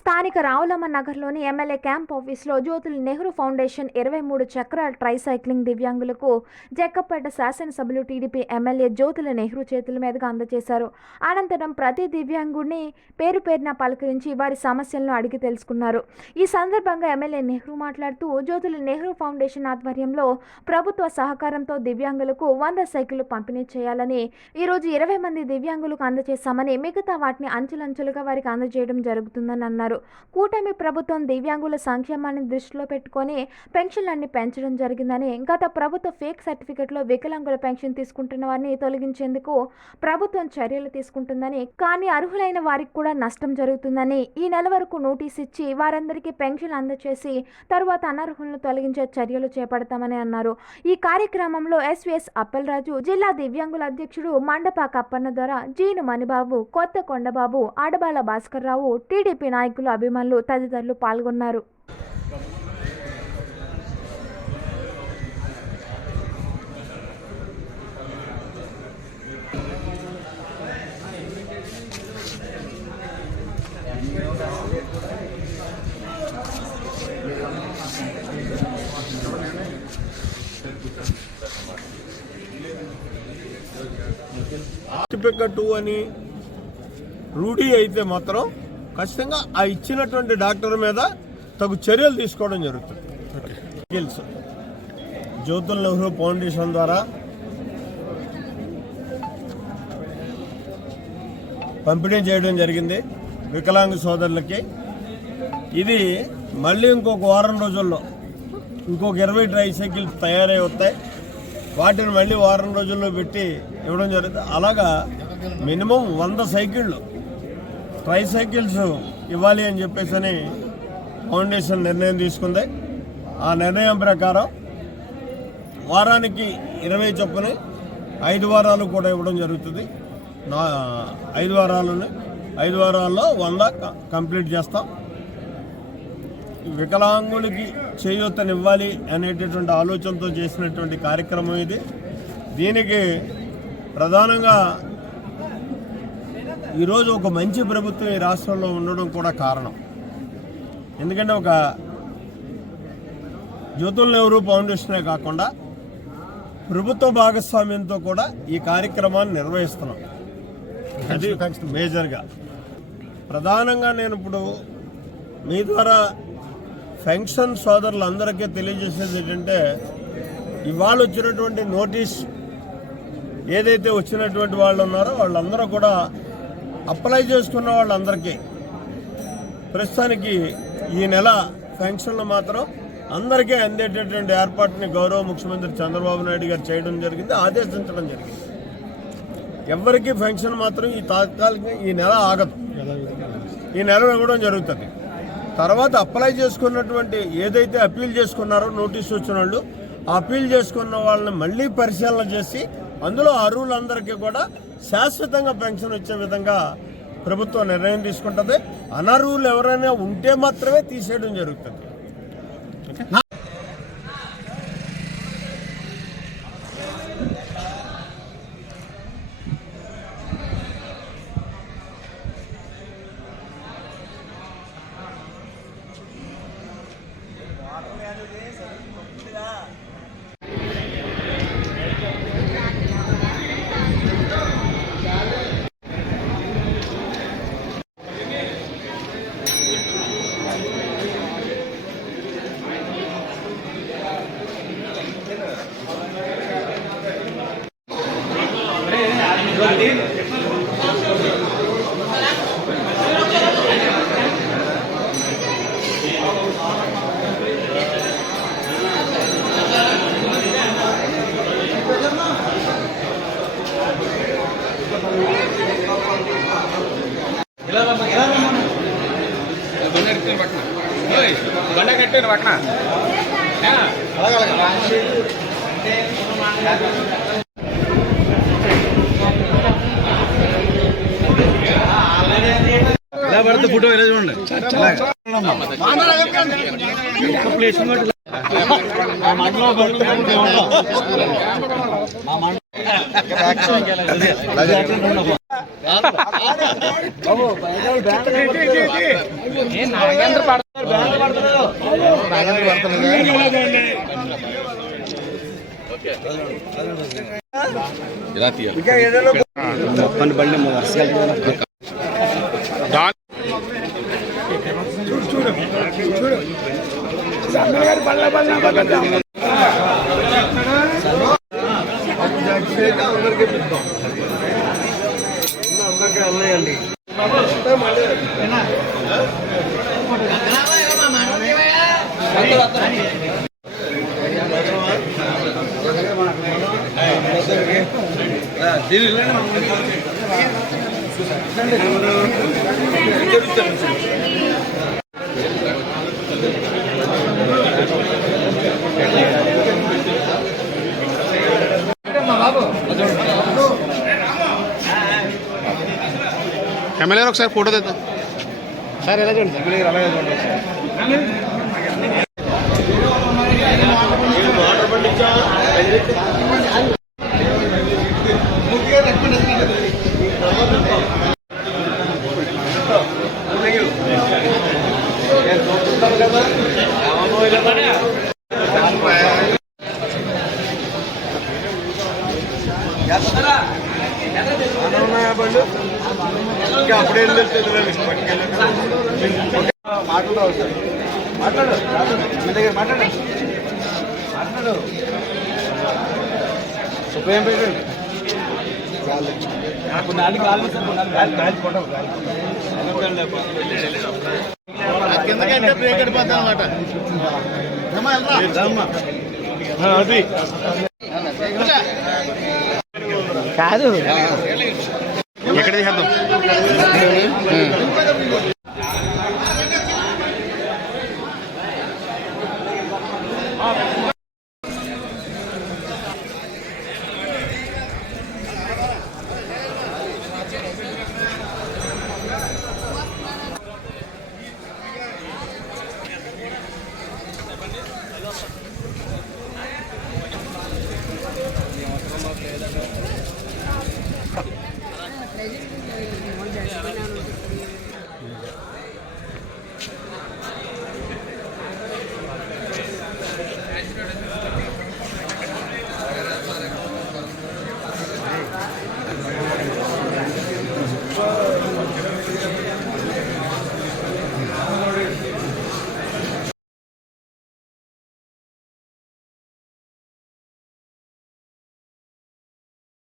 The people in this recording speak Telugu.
స్థానిక రావులమ్మ నగర్లోని ఎమ్మెల్యే క్యాంప్ ఆఫీస్లో జ్యోతుల నెహ్రూ ఫౌండేషన్ ఇరవై మూడు చక్రాల ట్రైసైక్లింగ్ దివ్యాంగులకు జక్కపేట శాసనసభ్యులు టీడీపీ ఎమ్మెల్యే జ్యోతుల నెహ్రూ చేతుల మీదుగా అందజేశారు. అనంతరం ప్రతి దివ్యాంగుడిని పేరు పేరున పలకరించి వారి సమస్యలను అడిగి తెలుసుకున్నారు. ఈ సందర్భంగా ఎమ్మెల్యే నెహ్రూ మాట్లాడుతూ జ్యోతుల నెహ్రూ ఫౌండేషన్ ఆధ్వర్యంలో ప్రభుత్వ సహకారంతో దివ్యాంగులకు వంద సైకిళ్ళు పంపిణీ చేయాలని ఈరోజు ఇరవై మంది దివ్యాంగులకు అందజేశామని మిగతా వాటిని అంచులంచులుగా వారికి అందజేయడం జరుగుతుందని అన్నారు. కూటమి ప్రభుత్వం దివ్యాంగుల సంక్షేమాన్ని దృష్టిలో పెట్టుకొని పెన్షన్లన్నీ పెంచడం జరిగిందని గత ప్రభుత్వ ఫేక్ సర్టిఫికెట్లో వికలాంగుల పెన్షన్ తీసుకుంటున్న వారిని తొలగించేందుకు ప్రభుత్వం చర్యలు తీసుకుంటుందని కానీ అర్హులైన వారికి కూడా నష్టం జరుగుతుందని ఈ నెల వరకు నోటీస్ ఇచ్చి వారందరికీ పెన్షన్ అందచేసి తరువాత అనర్హులను తొలగించే చర్యలు చేపడతామని అన్నారు. ఈ కార్యక్రమంలో ఎస్విఎస్ అప్పలరాజు జిల్లా దివ్యాంగుల అధ్యక్షుడు మండపా అప్పన్న ద్వారా జీను మణిబాబు కొత్త కొండబాబు ఆడబాల భాస్కర్ రావు టీడీపీ నాయకులు అభిమానులు తదితరులు పాల్గొన్నారు. టూ అని రూఢీ అయితే మాత్రం ఖచ్చితంగా ఆ ఇచ్చినటువంటి డాక్టర్ మీద తగు చర్యలు తీసుకోవడం జరుగుతుంది. జ్యోతుల నెహ్రూ ఫౌండేషన్ ద్వారా పంపిణీ చేయడం జరిగింది వికలాంగ సోదరులకి. ఇది మళ్ళీ ఇంకొక వారం రోజుల్లో ఇంకొక ఇరవై ట్రై సైకిల్ తయారై వస్తాయి. వాటిని మళ్ళీ వారం రోజుల్లో పెట్టి ఇవ్వడం జరుగుతుంది. అలాగా మినిమం వంద సైకిళ్ళు ట్రై సైకిల్స్ ఇవ్వాలి అని చెప్పేసి అని ఫౌండేషన్ నిర్ణయం తీసుకుంది. ఆ నిర్ణయం ప్రకారం వారానికి ఇరవై చొప్పున ఐదు వారాలు కూడా ఇవ్వడం జరుగుతుంది. నా ఐదు వారాలని ఐదు వారాల్లో వంద కంప్లీట్ చేస్తాం. వికలాంగులకి చేయూతనివ్వాలి అనేటటువంటి ఆలోచనతో చేసినటువంటి కార్యక్రమం ఇది. దీనికి ప్రధానంగా ఈరోజు ఒక మంచి ప్రభుత్వం ఈ రాష్ట్రంలో ఉండడం కూడా కారణం. ఎందుకంటే ఒక జ్యోతుల నెహ్రూ ఫౌండేషనే కాకుండా ప్రభుత్వ భాగస్వామ్యంతో కూడా ఈ కార్యక్రమాన్ని నిర్వహిస్తున్నాం. అది మేజర్గా ప్రధానంగా నేను ఇప్పుడు మీ ద్వారా పెన్షన్ సోదరులందరికీ తెలియజేసేది ఏంటంటే ఇవాళ వచ్చినటువంటి నోటీస్ ఏదైతే వచ్చినటువంటి వాళ్ళు ఉన్నారో వాళ్ళందరూ కూడా అప్లై చేసుకున్న వాళ్ళందరికీ ప్రస్తుతానికి ఈ నెల పెన్షన్లు మాత్రం అందరికీ అందేటటువంటి ఏర్పాటుని గౌరవ ముఖ్యమంత్రి చంద్రబాబు నాయుడు గారు చేయడం జరిగింది ఆదేశించడం జరిగింది. ఎవరికి పెన్షన్ మాత్రం ఈ తాత్కాలిక ఈ నెల ఆగదు. ఈ నెల ఇవ్వడం జరుగుతుంది. తర్వాత అప్లై చేసుకున్నటువంటి ఏదైతే అప్పీల్ చేసుకున్నారో నోటీస్ వచ్చిన వాళ్ళు అప్పీల్ చేసుకున్న వాళ్ళని మళ్ళీ పరిశీలన చేసి అందులో అర్హులందరికీ కూడా శాశ్వతంగా పెన్షన్ వచ్చే విధంగా ప్రభుత్వం నిర్ణయం తీసుకుంటుంది. అనర్హులు ఎవరైనా ఉంటే మాత్రమే తీసేయడం జరుగుతుంది. బండ కట్టాను పక్కన ఇలా పడితే ఫోటో ఇలా చూడండి నాగేంద్ర పడుతున్నారు నాగేంద్ర పడుతున్నారు పని బండి చూడు చూడు చూడు చెప్తాం. అందరికీ అన్నయ్య దీని చెప్తాను ఎమ్మెల్యే ఒకసారి ఫోటో తెద్దాం సార్ ఎలా చూడండి ఎమ్మెల్యే అలాగే చూడండి అప్పుడే మాట్లాడు ఎమ్మెల్యే గారు మాట్లాడు మాట్లాడు. సుప్రీం పెట్టండి కొన్నాళ్ళకి కాలు సార్ కొన్నాళ్ళు గాలి గాలి కొట్టవు కిందకంటే బ్రేక్ పడిపోతాం అన్నమాట. అది. కాదు. ఎక్కడ చేద్దాం? 哎，这个东西，我讲。